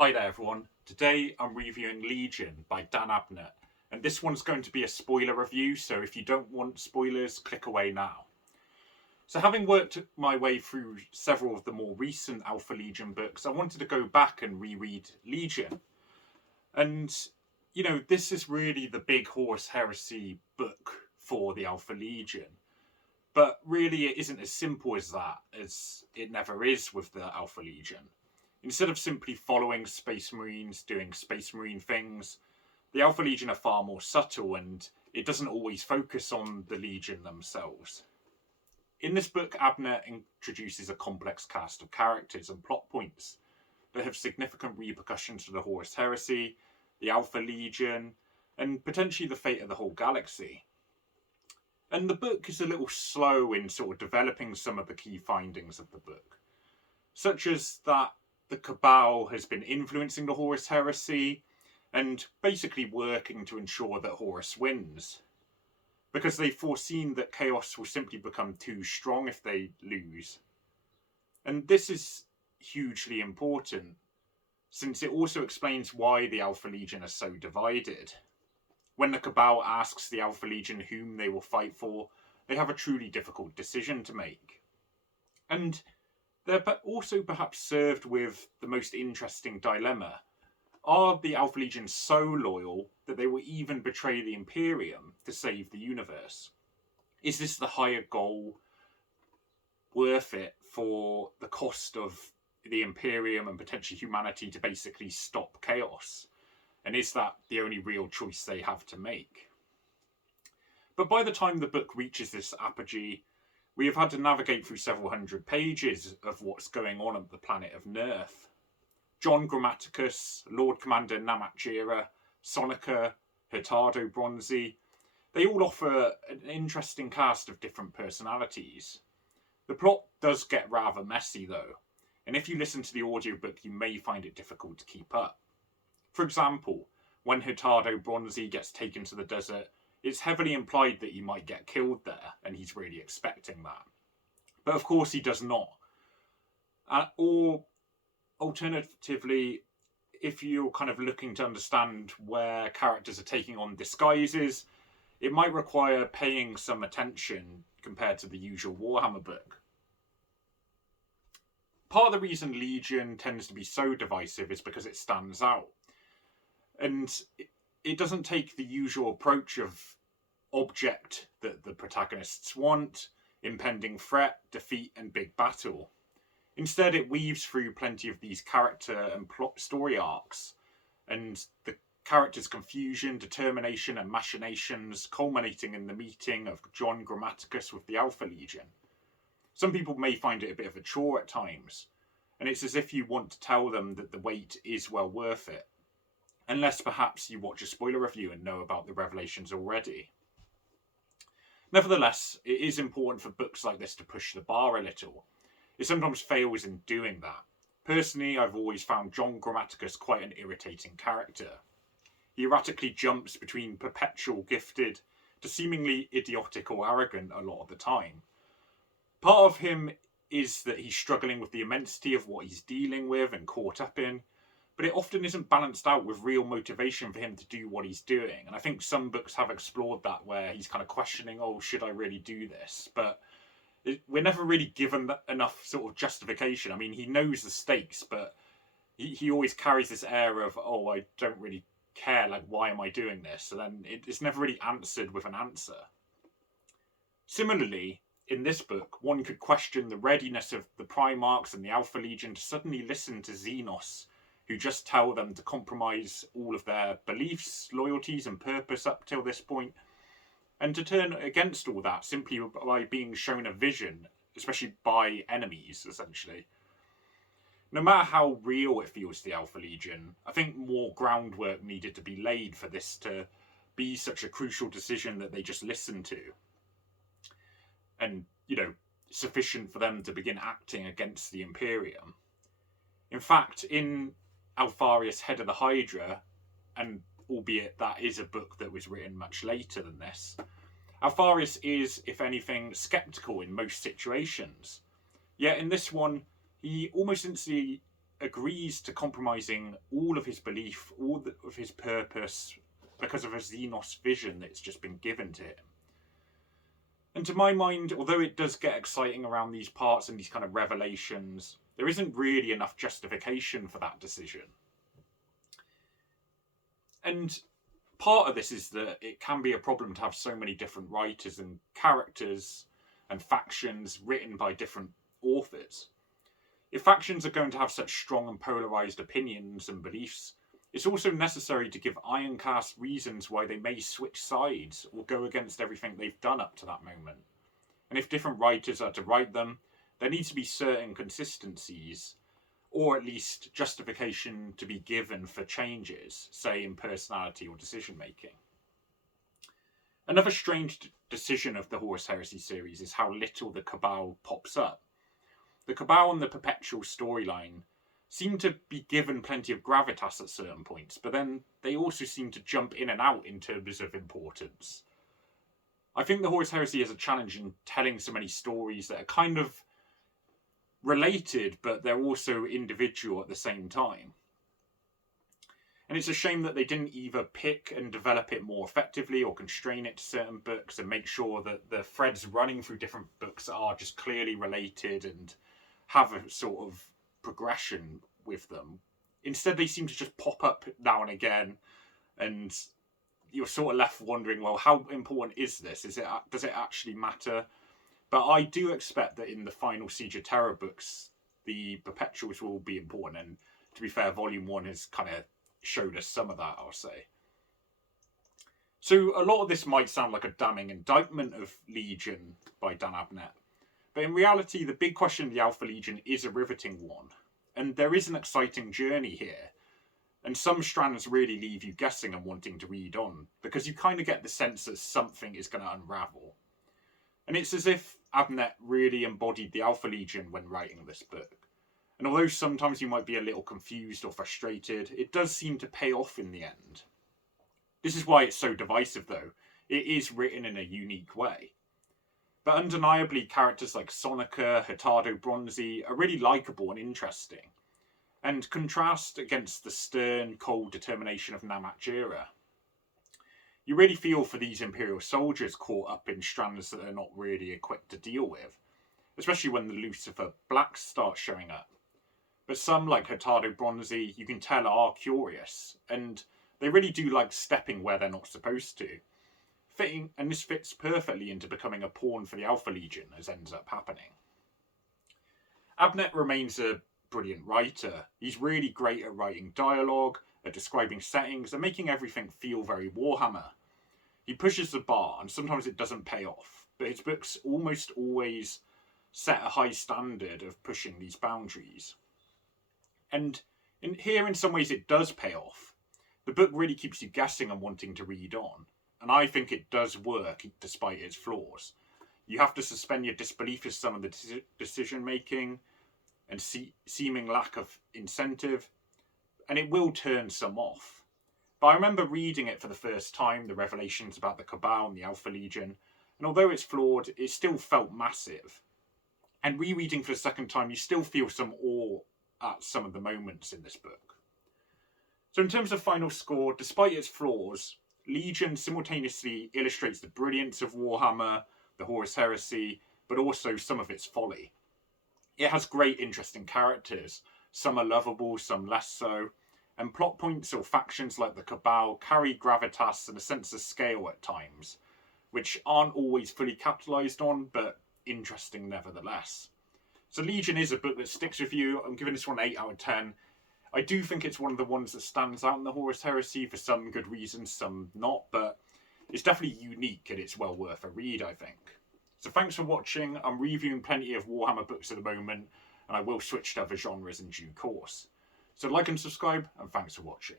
Hi there everyone, today I'm reviewing Legion by Dan Abnett, and this one's going to be a spoiler review, so if you don't want spoilers, click away now. So having worked my way through several of the more recent Alpha Legion books, I wanted to go back and reread Legion. And, this is really the big Horus Heresy book for the Alpha Legion. But really, it isn't as simple as that, as it never is with the Alpha Legion. Instead of simply following Space Marines doing Space Marine things, the Alpha Legion are far more subtle and it doesn't always focus on the Legion themselves. In this book, Abner introduces a complex cast of characters and plot points that have significant repercussions for the Horus Heresy, the Alpha Legion, and potentially the fate of the whole galaxy. And the book is a little slow in sort of developing some of the key findings of the book, such as that the Cabal has been influencing the Horus Heresy and basically working to ensure that Horus wins, because they've foreseen that Chaos will simply become too strong if they lose. And this is hugely important, since it also explains why the Alpha Legion are so divided. When the Cabal asks the Alpha Legion whom they will fight for, they have a truly difficult decision to make. And they're also perhaps served with the most interesting dilemma. Are the Alpha Legion so loyal that they will even betray the Imperium to save the universe? Is this the higher goal worth it for the cost of the Imperium and potentially humanity to basically stop chaos? And is that the only real choice they have to make? But by the time the book reaches this apogee, we have had to navigate through several hundred pages of what's going on the planet of Nerth. John Grammaticus, Lord Commander Namak Jira, Sonica, Hurtado Bronzi, they all offer an interesting cast of different personalities. The plot does get rather messy though, and if you listen to the audiobook you may find it difficult to keep up. For example, when Hurtado Bronzi gets taken to the desert, it's heavily implied that he might get killed there, and he's really expecting that. But of course he does not. Or alternatively, if you're kind of looking to understand where characters are taking on disguises, it might require paying some attention compared to the usual Warhammer book. Part of the reason Legion tends to be so divisive is because it stands out. And it doesn't take the usual approach of object that the protagonists want, impending threat, defeat, and big battle. Instead, it weaves through plenty of these character and plot story arcs, and the characters' confusion, determination, and machinations culminating in the meeting of John Grammaticus with the Alpha Legion. Some people may find it a bit of a chore at times, and it's as if you want to tell them that the wait is well worth it. Unless perhaps you watch a spoiler review and know about the revelations already. Nevertheless, it is important for books like this to push the bar a little. It sometimes fails in doing that. Personally, I've always found John Grammaticus quite an irritating character. He erratically jumps between perpetual gifted to seemingly idiotic or arrogant a lot of the time. Part of him is that he's struggling with the immensity of what he's dealing with and caught up in, but it often isn't balanced out with real motivation for him to do what he's doing. And I think some books have explored that, where he's kind of questioning, oh, should I really do this? But we're never really given enough sort of justification. I mean, he knows the stakes, but he always carries this air of, oh, I don't really care, like, why am I doing this? And then it's never really answered with an answer. Similarly, in this book, one could question the readiness of the Primarchs and the Alpha Legion to suddenly listen to Xenos, who just tell them to compromise all of their beliefs, loyalties, and purpose up till this point, and to turn against all that simply by being shown a vision, especially by enemies, essentially. No matter how real it feels to the Alpha Legion, I think more groundwork needed to be laid for this to be such a crucial decision that they just listen to. And, sufficient for them to begin acting against the Imperium. In fact, in Alfarius, Head of the Hydra, and albeit that is a book that was written much later than this, Alfarius is, if anything, sceptical in most situations. Yet in this one, he almost instantly agrees to compromising all of his belief, of his purpose, because of a Xenos vision that's just been given to him. And to my mind, although it does get exciting around these parts and these kind of revelations, there isn't really enough justification for that decision. And part of this is that it can be a problem to have so many different writers and characters and factions written by different authors. If factions are going to have such strong and polarised opinions and beliefs, it's also necessary to give Ironcast reasons why they may switch sides or go against everything they've done up to that moment. And if different writers are to write them, there needs to be certain consistencies, or at least justification to be given for changes, say in personality or decision making. Another strange decision of the Horus Heresy series is how little the Cabal pops up. The Cabal and the Perpetual storyline seem to be given plenty of gravitas at certain points, but then they also seem to jump in and out in terms of importance. I think the Horus Heresy has a challenge in telling so many stories that are kind of related, but they're also individual at the same time. And it's a shame that they didn't either pick and develop it more effectively or constrain it to certain books and make sure that the threads running through different books are just clearly related and have a sort of progression with them. Instead, they seem to just pop up now and again, and you're sort of left wondering, well, how important is this? Does it actually matter? But I do expect that in the final Siege of Terror books, the Perpetuals will be important. And to be fair, Volume 1 has kind of showed us some of that, I'll say. So a lot of this might sound like a damning indictment of Legion by Dan Abnett. But in reality, the big question of the Alpha Legion is a riveting one. And there is an exciting journey here. And some strands really leave you guessing and wanting to read on, because you kind of get the sense that something is going to unravel. And it's as if Abnett really embodied the Alpha Legion when writing this book. And although sometimes you might be a little confused or frustrated, it does seem to pay off in the end. This is why it's so divisive, though. It is written in a unique way. But undeniably, characters like Sonika, Hurtado Bronzi are really likeable and interesting, and contrast against the stern, cold determination of Namat Jira. You really feel for these Imperial soldiers caught up in strands that they're not really equipped to deal with, especially when the Lucifer Blacks start showing up. But some, like Hurtado Bronzi, you can tell are curious, and they really do like stepping where they're not supposed to. And this fits perfectly into becoming a pawn for the Alpha Legion, as ends up happening. Abnett remains a brilliant writer. He's really great at writing dialogue, at describing settings, and making everything feel very Warhammer. He pushes the bar, and sometimes it doesn't pay off, but his books almost always set a high standard of pushing these boundaries. And in some ways it does pay off. The book really keeps you guessing and wanting to read on. And I think it does work despite its flaws. You have to suspend your disbelief as some of the decision making and seeming lack of incentive, and it will turn some off. But I remember reading it for the first time, the revelations about the Cabal and the Alpha Legion, and although it's flawed, it still felt massive. And rereading for the second time, you still feel some awe at some of the moments in this book. So in terms of final score, despite its flaws, Legion simultaneously illustrates the brilliance of Warhammer, the Horus Heresy, but also some of its folly. It has great, interesting characters. Some are lovable, some less so. And plot points or factions like the Cabal carry gravitas and a sense of scale at times, which aren't always fully capitalised on, but interesting nevertheless. So Legion is a book that sticks with you. I'm giving this one 8 out of 10. I do think it's one of the ones that stands out in the Horus Heresy for some good reasons, some not, but it's definitely unique and it's well worth a read, I think. So thanks for watching. I'm reviewing plenty of Warhammer books at the moment, and I will switch to other genres in due course. So like and subscribe, and thanks for watching.